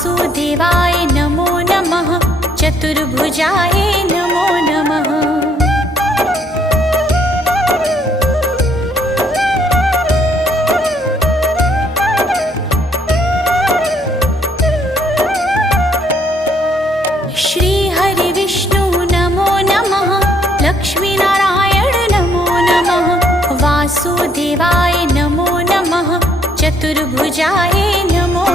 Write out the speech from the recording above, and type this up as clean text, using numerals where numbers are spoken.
वासुदेवाय नमो नमः। चतुर्भुजाय नमो नमः। श्री हरि विष्णु नमो नमः। लक्ष्मीनारायण नमो नमः। वासुदेवाय नमो नमः। चतुर्भुजाय नमो